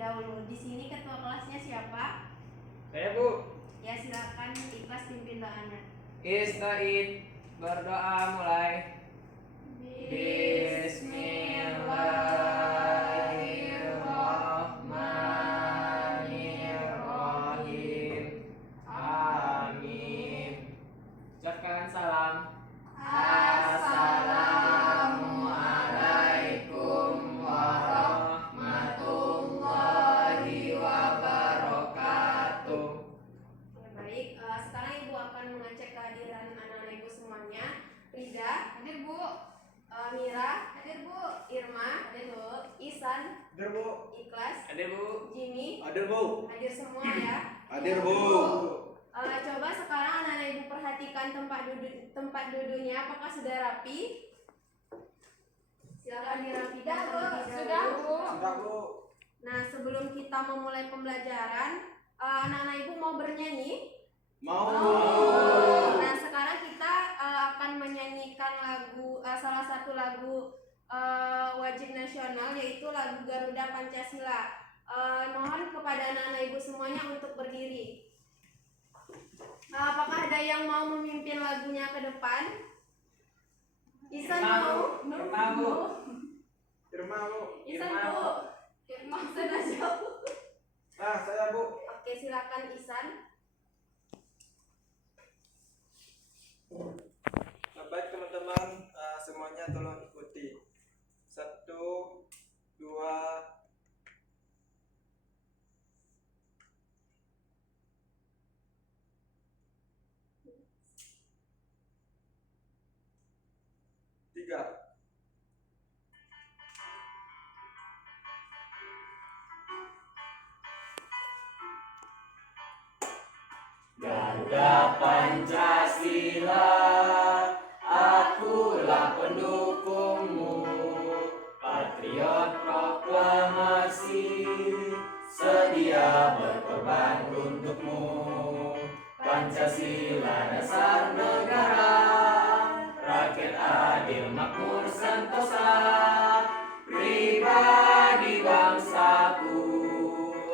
dahulu. Di sini ketua kelasnya siapa? Saya, Bu. Ya, silakan Ikhlas pimpin doanya. Ista'id, berdoa mulai. Bismillahirrahmanirrahim. Amin. Ucapkan salam. Assalamualaikum warahmatullahi wabarakatuh. Ya, baik. Sekarang Ibu akan mengecek kehadiran anak-anak Ibu semuanya. Rida, Hadir, Bu. Mira, Hadir, Bu. Irma, hadir Bu. Isan, Hadir, Bu. Ikhlas, Hadir, Bu. Jimmy, Hadir, Bu. hadir semua ya. Hadir, Bu. Coba sekarang anak-anak Ibu perhatikan tempat duduknya, apakah sudah rapi? Silakan dirapikan terlebih Sudah, dahulu. Bu. Sudah, Bu. Nah, sebelum kita memulai pembelajaran, anak-anak Ibu mau bernyanyi? Mau. Nah, sekarang kita akan menyanyikan lagu salah satu lagu wajib nasional, yaitu lagu Garuda Pancasila. Mohon kepada anak-anak Ibu semuanya untuk berdiri. Apakah ada yang mau memimpin lagunya ke depan? Isan mau? Irma, Bu. Irma, Bu. Isan Irma. Bu. Isan aja. Nah, saya, Bu. Oke, silakan Isan. Baik, teman-teman, semuanya tolong ikuti. 1, 2, 3. Garuda Pancasila, akulah pendukungmu. Patriot proklamasi, sedia berkorban untukmu. Pancasila dasar negara, rakyat adil makmur sentosa, pribadi bangsaku.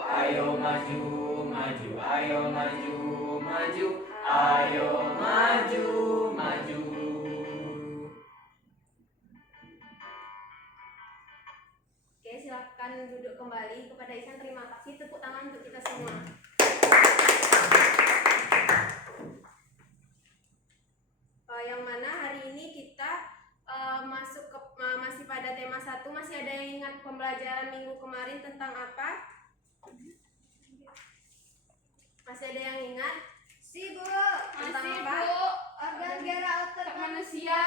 Ayo maju, maju, ayo maju, maju, ayo maju, maju. Oke, silakan duduk kembali. Kepada Isan terima kasih. Tepuk tangan untuk kita semua. Yang mana hari ini kita masih pada tema 1. Masih ada yang ingat pembelajaran minggu kemarin tentang apa? Masih ada yang ingat? Si, Bu. Tentang Masih, apa? Bu. Organ gerak otot manusia.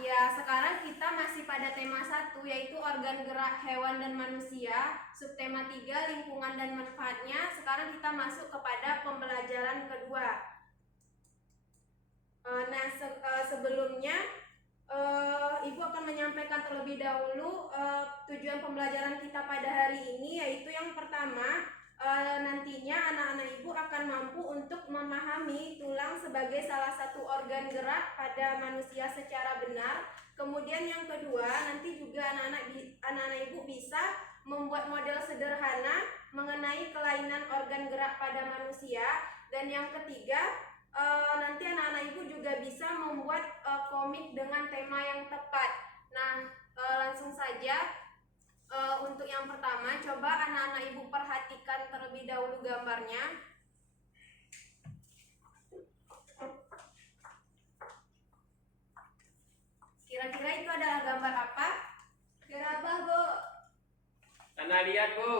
Ya, sekarang kita masih pada tema 1, yaitu organ gerak hewan dan manusia. Subtema 3, lingkungan dan manfaatnya. Sekarang kita masuk kepada pembelajaran kedua. Sebelumnya Ibu akan menyampaikan terlebih dahulu tujuan pembelajaran kita pada hari ini, yaitu yang pertama, nantinya anak-anak Ibu akan mampu untuk memahami tulang sebagai salah satu organ gerak pada manusia secara benar. Kemudian yang kedua, nanti juga anak-anak Ibu bisa membuat model sederhana mengenai kelainan organ gerak pada manusia. Dan yang ketiga, nanti anak-anak Ibu juga bisa membuat komik dengan tema yang tepat. Nah, langsung saja. Untuk yang pertama, coba anak-anak Ibu perhatikan terlebih dahulu gambarnya. Kira-kira itu adalah gambar apa? Gerabah, Bu. Anda lihat, Bu.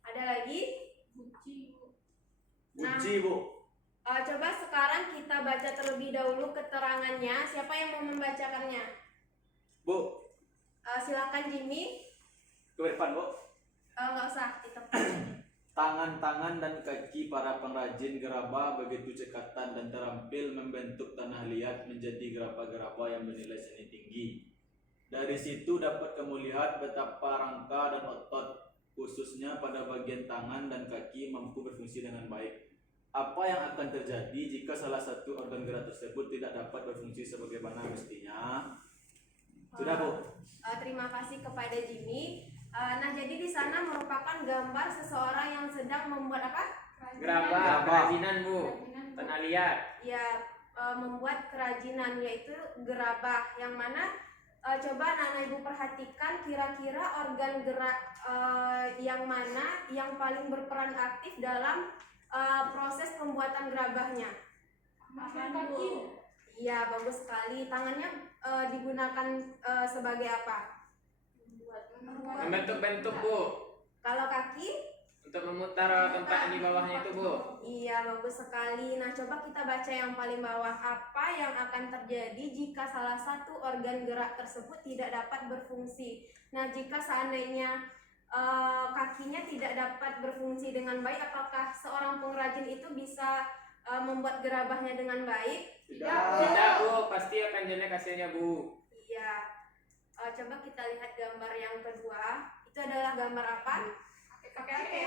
Ada lagi? Guci, Bu. Kunci, Bu. Coba sekarang kita baca terlebih dahulu keterangannya. Siapa yang mau membacakannya? Bu. Silakan Jimmy. Ke depan, Bu. Nggak usah, kita. Tangan-tangan dan kaki para pengrajin gerabah begitu cekatan dan terampil membentuk tanah liat menjadi gerabah-gerabah yang bernilai seni tinggi. Dari situ dapat kamu lihat betapa rangka dan otot, khususnya pada bagian tangan dan kaki, mampu berfungsi dengan baik. Apa yang akan terjadi jika salah satu organ gerak tersebut tidak dapat berfungsi sebagaimana mestinya? Sudah, Bu. Terima kasih kepada Jimmy. Nah, jadi di sana merupakan gambar seseorang yang sedang membuat apa? Gerabah, kerajinan Bu. Pernah lihat? Ya, membuat kerajinan, yaitu gerabah, yang mana coba anak-anak ibu perhatikan kira-kira organ gerak yang mana yang paling berperan aktif dalam proses pembuatan gerabahnya. Kaki. Iya, bagus sekali. Tangannya digunakan sebagai apa? Membentuk-bentuk Bu. Kalau kaki? Untuk memutar tempat di bawahnya itu Bu. Iya, bagus sekali. Nah, coba kita baca yang paling bawah. Apa yang akan terjadi jika salah satu organ gerak tersebut tidak dapat berfungsi? Nah, jika seandainya kakinya tidak dapat berfungsi dengan baik, apakah seorang pengrajin itu bisa membuat gerabahnya dengan baik? Tidak Bu, pasti akan jelek hasilnya Bu. Iya. Coba kita lihat gambar yang kedua. Itu adalah gambar apa? Kakek.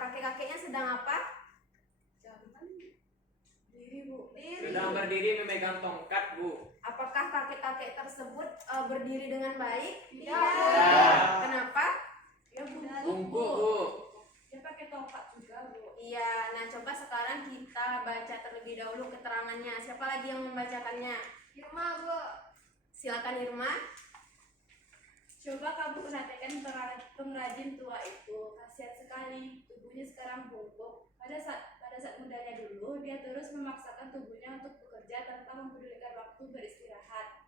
Kakek-kakeknya sedang apa? Diri, Bu. Sedang berdiri memegang tongkat Bu. Apakah kakek-kakek tersebut berdiri dengan baik? Ya. Kenapa? Bungkuk Bu. Dia pakai tongkat juga, Bu. Iya. Nah, coba sekarang kita baca terlebih dahulu keterangannya. Siapa lagi yang membacakannya? Irma, Bu. Silakan Irma. Coba kamu perhatikan pengrajin tua itu, kasihan sekali, tubuhnya sekarang bungkuk. Pada saat mudanya dulu, dia terus memaksakan tubuhnya untuk bekerja tanpa mempedulikan waktu beristirahat.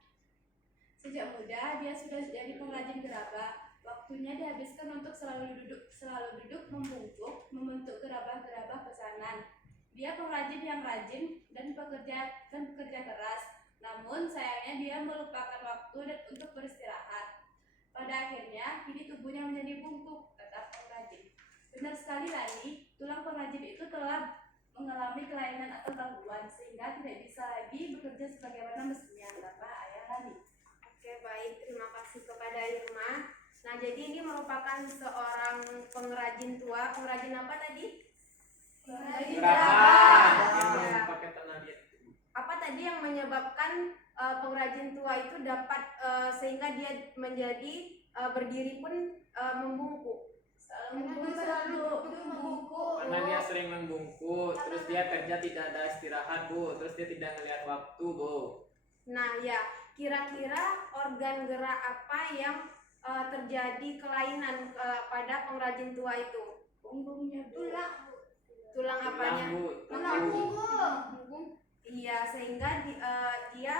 Sejak muda, dia sudah jadi pengrajin gerabah. Waktunya dihabiskan untuk selalu duduk membungkuk, membentuk gerabah-gerabah pesanan. Dia pengrajin yang rajin dan pekerja keras. Namun sayangnya dia melupakan waktu untuk beristirahat. Pada akhirnya, kini tubuhnya menjadi bungkuk, kata pengrajin. Benar sekali Lani, tulang pengrajin itu telah mengalami kelainan atau gangguan sehingga tidak bisa lagi bekerja sebagaimana mestinya, kata ayah Lani. Oke, baik. Terima kasih kepada Irma. Nah, jadi ini merupakan seorang pengrajin tua. Pengrajin apa tadi? Gerabah. Iya. Itu pakai tanah liat. Apa tadi yang menyebabkan pengrajin tua itu dapat sehingga dia menjadi berdiri pun membungkuk? Karena dia sering membungkuk, terus dia kerja tidak ada istirahat Bu, terus dia tidak melihat waktu Bu. Nah, ya, kira-kira organ gerak apa yang terjadi kelainan pada pengrajin tua itu? Punggungnya tulang. Tulang apanya? Tulang Bu. Iya, sehingga dia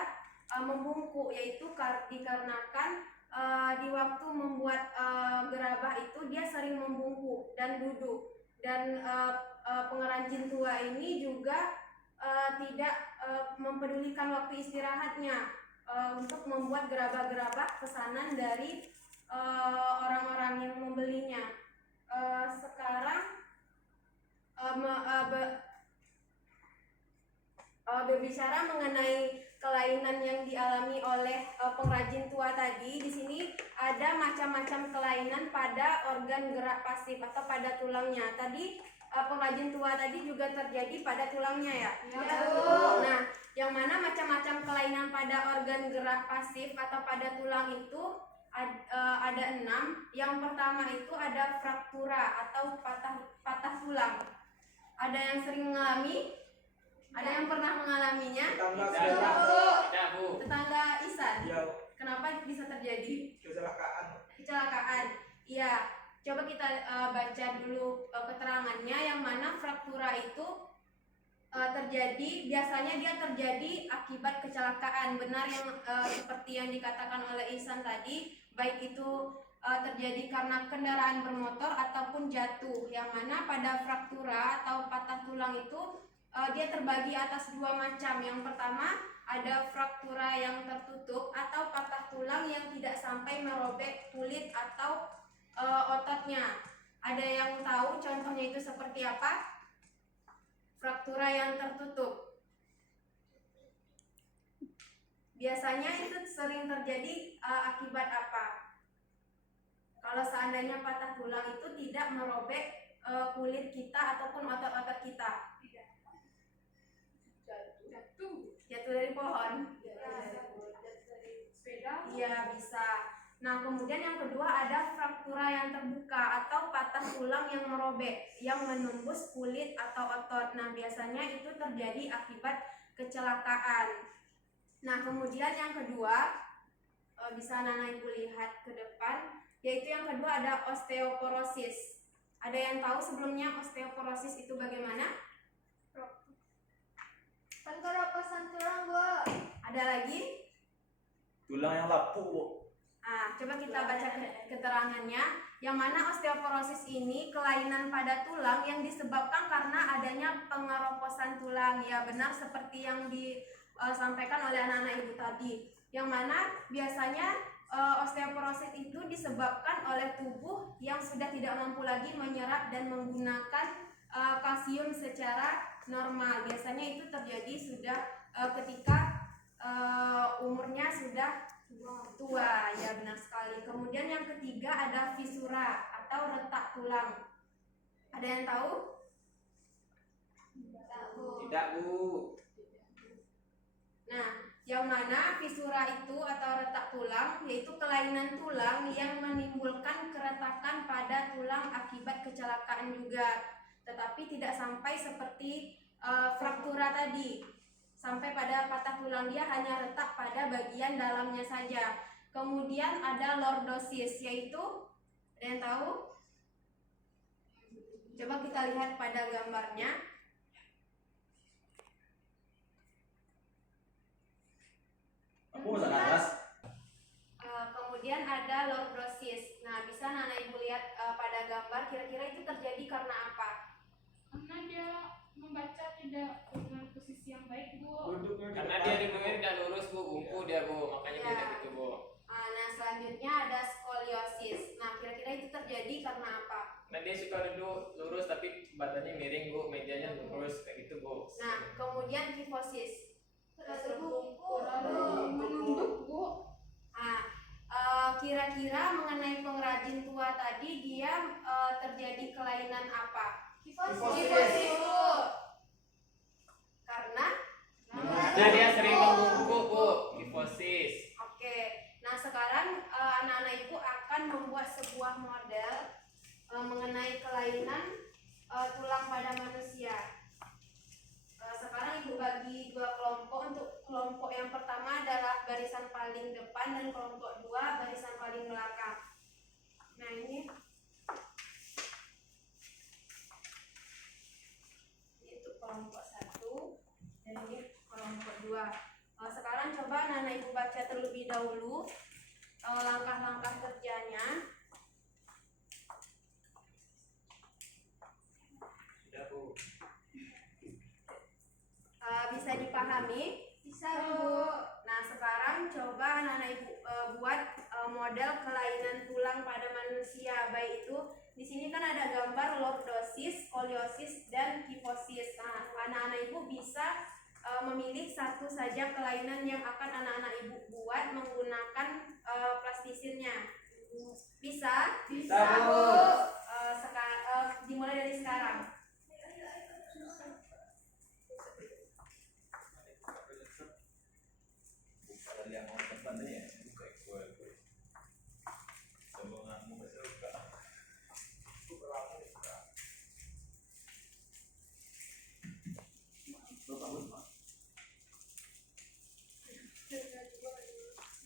membungkuk, yaitu dikarenakan di waktu membuat gerabah itu dia sering membungkuk dan duduk. Dan pengrajin tua ini juga tidak mempedulikan waktu istirahatnya untuk membuat gerabah-gerabah pesanan dari orang-orang yang membelinya. Sekarang berbicara mengenai kelainan yang dialami oleh pengrajin tua tadi, di sini ada macam-macam kelainan pada organ gerak pasif atau pada tulangnya. Tadi pengrajin tua tadi juga terjadi pada tulangnya ya. Nah, yang mana macam-macam kelainan pada organ gerak pasif atau pada tulang itu ada 6. Yang pertama itu ada fraktura atau patah tulang. Ada yang sering mengalami? Ada yang pernah mengalaminya? Tidak Bu. Tetangga Isan. Ya, Kenapa bisa terjadi kecelakaan. Iya, coba kita baca dulu keterangannya, yang mana fraktura itu biasanya dia terjadi akibat kecelakaan. Benar yang seperti yang dikatakan oleh Ihsan tadi, baik itu terjadi karena kendaraan bermotor ataupun jatuh. Yang mana pada fraktura atau patah tulang itu dia terbagi atas 2 macam. Yang pertama ada fraktura yang tertutup atau patah tulang yang tidak sampai merobek kulit atau ototnya. Ada yang tahu contohnya itu seperti apa? Fraktura yang tertutup. Biasanya itu sering terjadi akibat apa? Kalau seandainya patah tulang itu tidak merobek kulit kita ataupun otot-otot kita. Jatuh dari pohon. Iya, bisa. Nah, kemudian yang kedua ada fraktura yang terbuka atau patah tulang yang merobek yang menembus kulit atau otot. Nah, biasanya itu terjadi akibat kecelakaan. Nah, kemudian yang kedua bisa Nana Ibu lihat ke depan, yaitu yang kedua ada osteoporosis. Ada yang tahu sebelumnya osteoporosis itu bagaimana? Pengkerapasan tulang, Bu. Ada lagi? Tulang yang lapuk, Bu. Coba kita baca keterangannya. Yang mana osteoporosis ini kelainan pada tulang yang disebabkan karena adanya pengeroposan tulang. Ya, benar seperti yang disampaikan oleh anak-anak ibu tadi. Yang mana biasanya osteoporosis itu disebabkan oleh tubuh yang sudah tidak mampu lagi menyerap dan menggunakan kalsium secara normal. Biasanya itu terjadi sudah ketika umurnya sudah tua, ya benar sekali. Kemudian yang ketiga ada fisura atau retak tulang. Ada yang tahu? Tidak, Bu. Nah, yang mana fisura itu atau retak tulang yaitu kelainan tulang yang menimbulkan keretakan pada tulang akibat kecelakaan juga. Tetapi tidak sampai seperti fraktura tadi. Sampai pada patah tulang, dia hanya retak pada bagian dalamnya saja. Kemudian ada lordosis, yaitu ada yang tahu? Coba kita lihat pada gambarnya. Aku mau atas. Kemudian ada lordosis. Nah, bisa Nana Ibu lihat pada gambar, kira-kira itu terjadi karena apa? Karena dia membaca tidak dengan posisi yang baik, Bu. Karena dia duduknya tidak lurus, Bu. Bungku dia, Bu. Makanya dia Ya. kayak gitu, Bu. Nah, selanjutnya ada skoliosis. Nah, kira-kira itu terjadi karena apa? Nah, dia suka duduk lurus tapi badannya miring, Bu. Mejanya lurus kayak gitu, Bu. Nah, kemudian kifosis. Menunduk, Bu. Kira-kira mengenai pengrajin tua tadi, dia terjadi kelainan apa? Kifosis, Bu. Karena Nah, dia sering membungkuk, Bu. Kifosis. Oke. Nah, sekarang anak-anak ibu akan membuat sebuah model mengenai kelainan tulang pada manusia. Sekarang ibu bagi dua kelompok. Untuk kelompok yang pertama adalah barisan paling depan dan kelompok dua barisan paling belakang. Nah, ini untuk kelompok satu dan ini kelompok dua. Sekarang coba Nana Ibu baca terlebih dahulu langkah-langkah kerjanya. Sudah, Bu. Bisa dipahami? Bisa, Bu. Nah, sekarang coba Nana Ibu buat model kelainan tulang pada manusia. Baik itu di sini kan ada gambar lordosis, skoliosis, dan kifosis. Nah, anak-anak Ibu bisa memilih satu saja kelainan yang akan anak-anak Ibu buat menggunakan plastisinnya. Bisa? Bisa, Bu. Dimulai dari sekarang. Bukan yang mau tempatnya ya, bukan gue. Sombonganmu kesuka.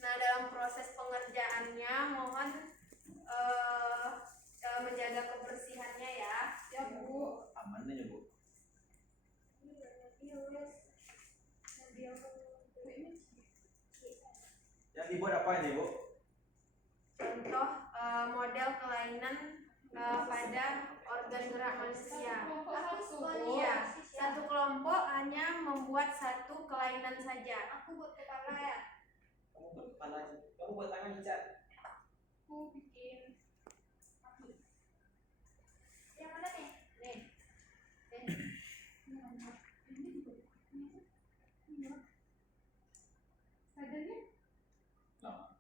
Nah, dalam proses pengerjaannya mohon menjaga kebersihannya ya. Ya, Bu. Amannya ya, Bu. Yang dibuat apa ini, Bu? Contoh model kelainan pada organ gerak manusia. Iya, satu kelompok hanya membuat satu kelainan saja. Aku buat kepala ya. Kamu buat tangan dicat. Aku bikin yang mana nih? Nih. Ini juga. Sadarnya? Nah,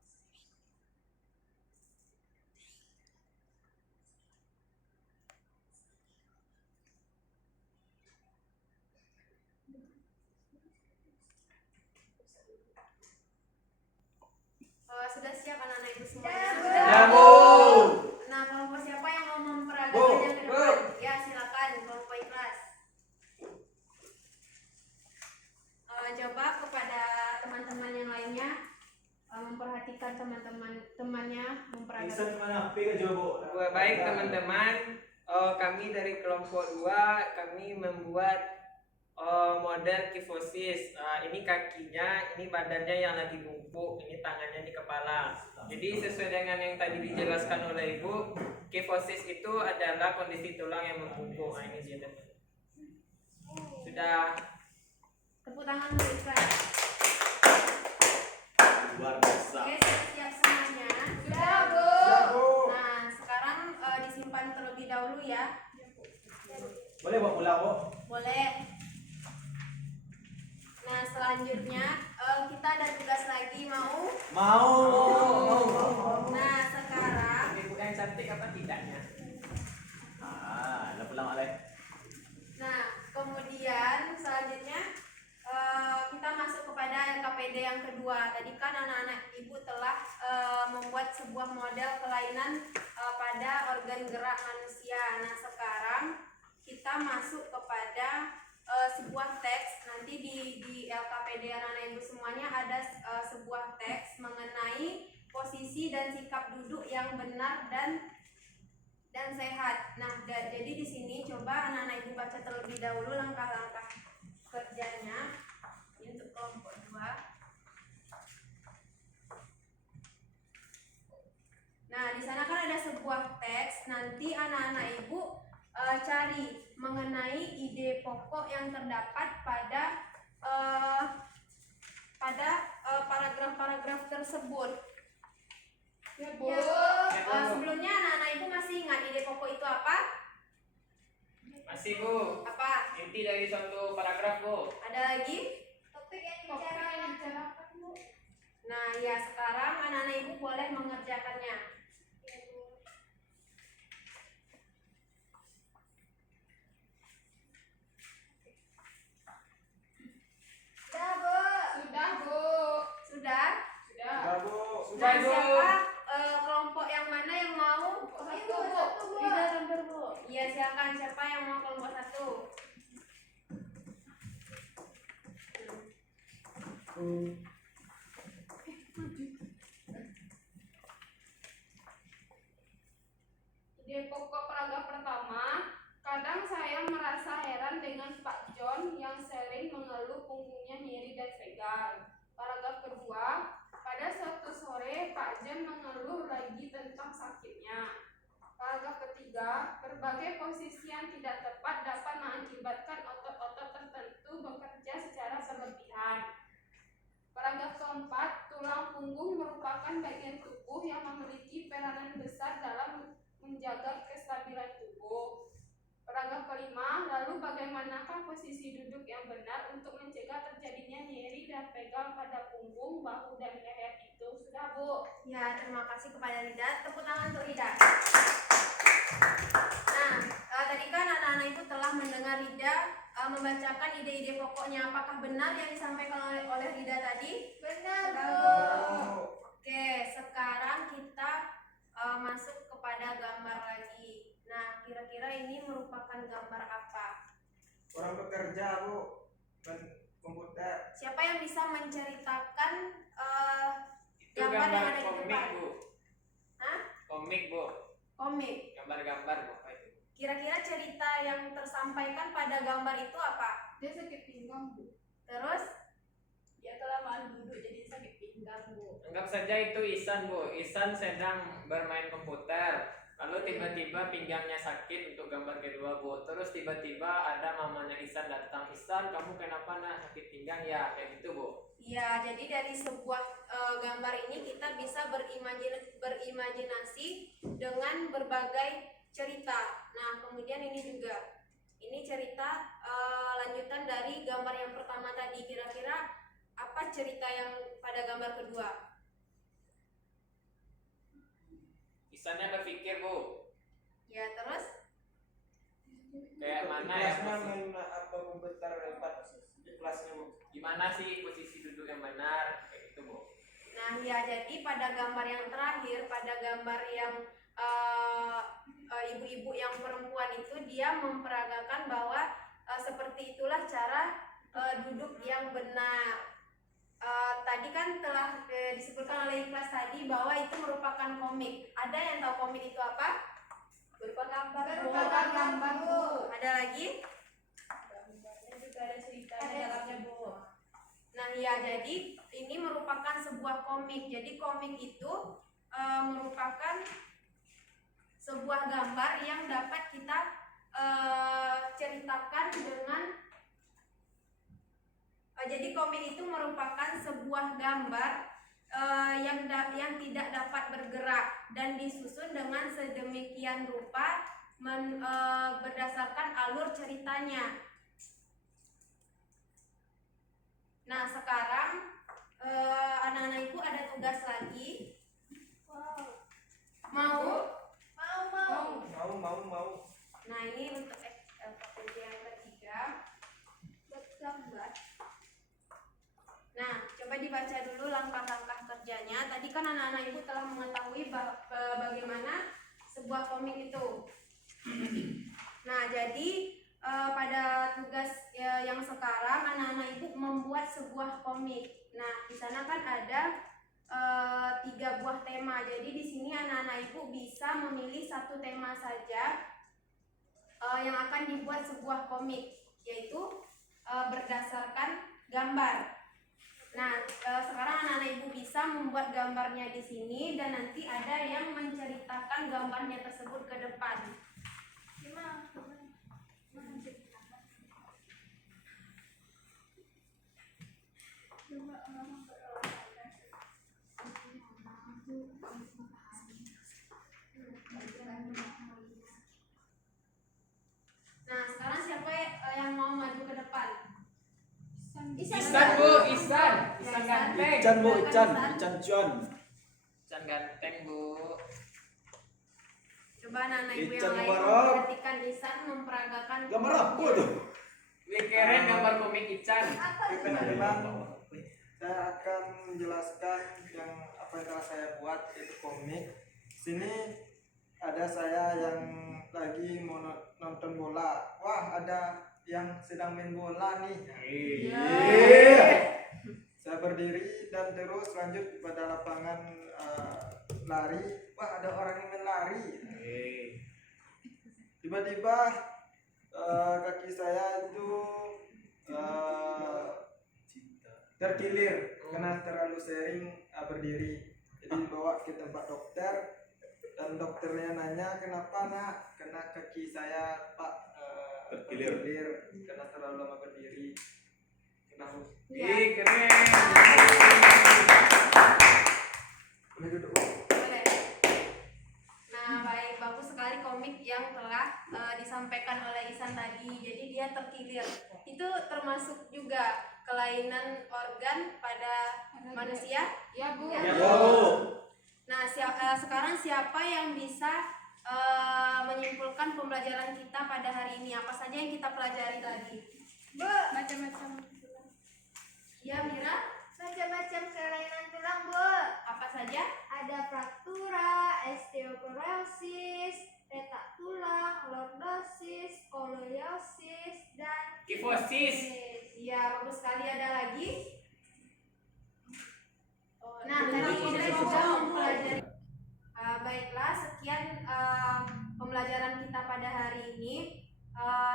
Sudah siap anak-anak ibu semuanya? Ya, Bu. Nah, kelompok siapa yang mau memperagakannya ke depan? Ya, silakan kelompok ikhlas. Coba kepada teman-teman yang lainnya memperhatikan temannya memperagakan. Insan mana? Pika jawab, Bu. Baik teman-teman, kami dari kelompok 2 kami membuat model kifosis. Ini kakinya, ini badannya yang lagi bungkuk, ini tangannya di kepala. Jadi sesuai dengan yang tadi dijelaskan oleh Ibu, kifosis itu adalah kondisi tulang yang membungkuk. Nah, ini dia teman. Sudah. Tepuk tangan untuk ikhlas. Luar biasa. Oke, siap semuanya. Sudah, Bu. Nah, sekarang disimpan terlebih dahulu ya. Boleh bawa pulang, Bu? Boleh. Nah, selanjutnya kita ada tugas lagi mau. Mau. Nah, sekarang Ibu yang cantik apa tidaknya? Udah pulang, Ale. nah, kemudian selanjutnya kita masuk kepada LKPD yang kedua. Tadi kan anak-anak ibu telah membuat sebuah model kelainan pada organ gerak manusia. Nah, sekarang kita masuk kepada sebuah teks. Nanti di LKPD anak-anak ibu semuanya ada sebuah teks mengenai posisi dan sikap duduk yang benar dan sehat. Nah, jadi di sini coba anak-anak ibu baca terlebih dahulu langkah-langkah kerjanya ini untuk kelompok 2. Nah, di sana kan ada sebuah teks. Nanti anak-anak ibu cari mengenai ide pokok yang terdapat pada paragraf-paragraf tersebut. Ya, Bu. Sebelumnya anak-anak ibu masih ingat ide pokok itu apa? Masih, Bu. Apa? Inti dari suatu paragraf, Bu. Ada lagi? Topik yang dibicarakan, Bu. Nah, ya sekarang anak-anak ibu boleh mengerjakannya. Sudah, Bu. Sudah, Bu. Sudah? Sudah. Bu. Nah, siapa kelompok yang mana yang mau? Satu, Bu. Tidak gambar, Bu. Iya, silakan. Siapa yang mau kelompok 1? Ide pokok paragraf pertama, kadang saya merasa heran dengan Pak John yang sering mengeluh punggungnya nyeri dan pegal. Paragraf kedua, pada suatu sore Pak John mengeluh lagi tentang sakitnya. Paragraf ketiga, berbagai posisi yang tidak tepat dapat mengakibatkan otot-otot tertentu bekerja secara berlebihan. Paragraf keempat, tulang punggung merupakan bagian tubuh yang memiliki peranan besar dalam menjaga kestabilan tubuh. Paragraf kelima, lalu bagaimanakah posisi duduk yang benar untuk mencegah terjadinya nyeri dan pegal pada punggung, bahu, dan leher itu? Sudah, Bu. Ya, terima kasih kepada Rida. Tepuk tangan untuk Rida. Nah, tadi kan anak-anak ibu telah mendengar Rida membacakan ide-ide pokoknya. Apakah benar yang disampaikan oleh Rida tadi? Benar, Oke, sekarang kita masuk kepada gambar lagi. Nah, kira-kira ini merupakan gambar apa? Orang bekerja, Bu, dan komputer. Siapa yang bisa menceritakan Itu gambar yang ada di komik, depan? Bu. Hah? Komik, Bu. Komik. Gambar-gambar, Bu. Apa itu? Kira-kira cerita yang tersampaikan pada gambar itu apa? Dia sakit pinggang, Bu. Terus? Dia kelamaan duduk jadi sakit pinggang, Bu. Anggap saja itu Ihsan, Bu. Ihsan sedang bermain komputer. Lalu tiba-tiba pinggangnya sakit untuk gambar kedua, Bu. Terus tiba-tiba ada mamanya Ihsan datang. Ihsan, kamu kenapa nak sakit pinggang ya? Kayak gitu, Bu. Ya, jadi dari sebuah gambar ini kita bisa berimajinasi dengan berbagai cerita. Nah, kemudian ini juga. Ini cerita lanjutan dari gambar yang pertama tadi. Kira-kira apa cerita yang pada gambar kedua? Ihsannya berpikir, Bu. Ya, terus? Kayak mana ya? Kelasnya main apa komputer lewat di kelasnya, Bu. Gimana sih posisi duduk yang benar? Kayak gitu, Bu. Nah, Nah, ya jadi pada gambar yang terakhir, pada gambar yang ibu-ibu yang perempuan itu dia memperagakan bahwa seperti itulah cara duduk yang benar. Tadi kan telah disebutkan oleh Ikhlas tadi bahwa itu merupakan komik. Ada yang tahu komik itu apa? Berupa gambar. Berupa gambar, Bu. Ada lagi? Gambarnya juga ada cerita di dalamnya, Bu. Nah, ya jadi ini merupakan sebuah komik. Jadi komik itu merupakan sebuah gambar yang dapat kita ceritakan dengan jadi komik itu merupakan sebuah gambar yang tidak dapat bergerak dan disusun dengan sedemikian rupa berdasarkan alur ceritanya. Nah, sekarang anak-anak ibu ada tugas lagi. Mau? Mau. Nah, ini untuk LKPJ yang ketiga. Nah, coba dibaca dulu langkah-langkah kerjanya. Tadi kan anak-anak ibu telah mengetahui bagaimana sebuah komik itu. Nah, jadi pada tugas yang sekarang anak-anak ibu membuat sebuah komik. Nah, di sana kan ada 3 buah tema. Jadi di sini anak-anak ibu bisa memilih satu tema saja yang akan dibuat sebuah komik, yaitu berdasarkan gambar. Nah, sekarang anak-anak ibu bisa membuat gambarnya di sini dan nanti ada yang menceritakan gambarnya tersebut ke depan. Nah, sekarang siapa yang mau maju ke depan? Isan Bu, Isan ganteng. Ican Bu, Ican Cuan. Isan ganteng Bu. Coba anak-anak ibu Ican yang lain Mubarak. memperhatikan Isan memperagakan Gambar apa tuh? Wih keren gambar komik Ican. Teman-teman, saya akan menjelaskan yang apa yang telah saya buat, yaitu komik. Sini ada saya yang lagi mau nonton bola. Wah, ada yang sedang main bola nih. Saya berdiri dan terus lanjut pada lapangan lari. Wah, ada orang yang main lari. Tiba-tiba kaki saya itu terkilir karena terlalu sering berdiri. Jadi dibawa ke tempat dokter dan dokternya nanya, kenapa nak? Karena kaki saya Pak terkilir karena terlalu lama berdiri. Kenapa? Ih keren. Boleh duduk. Boleh. Nah, baik, bagus sekali komik yang telah disampaikan oleh Isan tadi. Jadi dia terkilir. Itu termasuk juga kelainan organ pada manusia? Ya, Bu. Ya. Nah, sekarang siapa yang bisa menyimpulkan pembelajaran kita pada hari ini? Apa saja yang kita pelajari tadi? Macam-macam. Ya, Mira? Macam-macam kelainan tulang, Bu. Apa saja? Ada fraktura, osteoporosis, retak tulang, lordosis, skoliosis, dan Kifosis. Ya, bagus sekali. Ada lagi? Nah, tadi kita sudah mempelajari. Baiklah, sekian pembelajaran kita pada hari ini.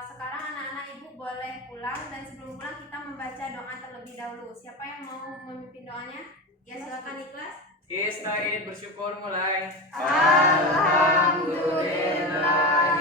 Sekarang anak-anak ibu boleh pulang dan sebelum pulang kita membaca doa terlebih dahulu. Siapa yang mau memimpin doanya? Ya, silakan Ikhlas. Ista'id bersyukur mulai. Alhamdulillah.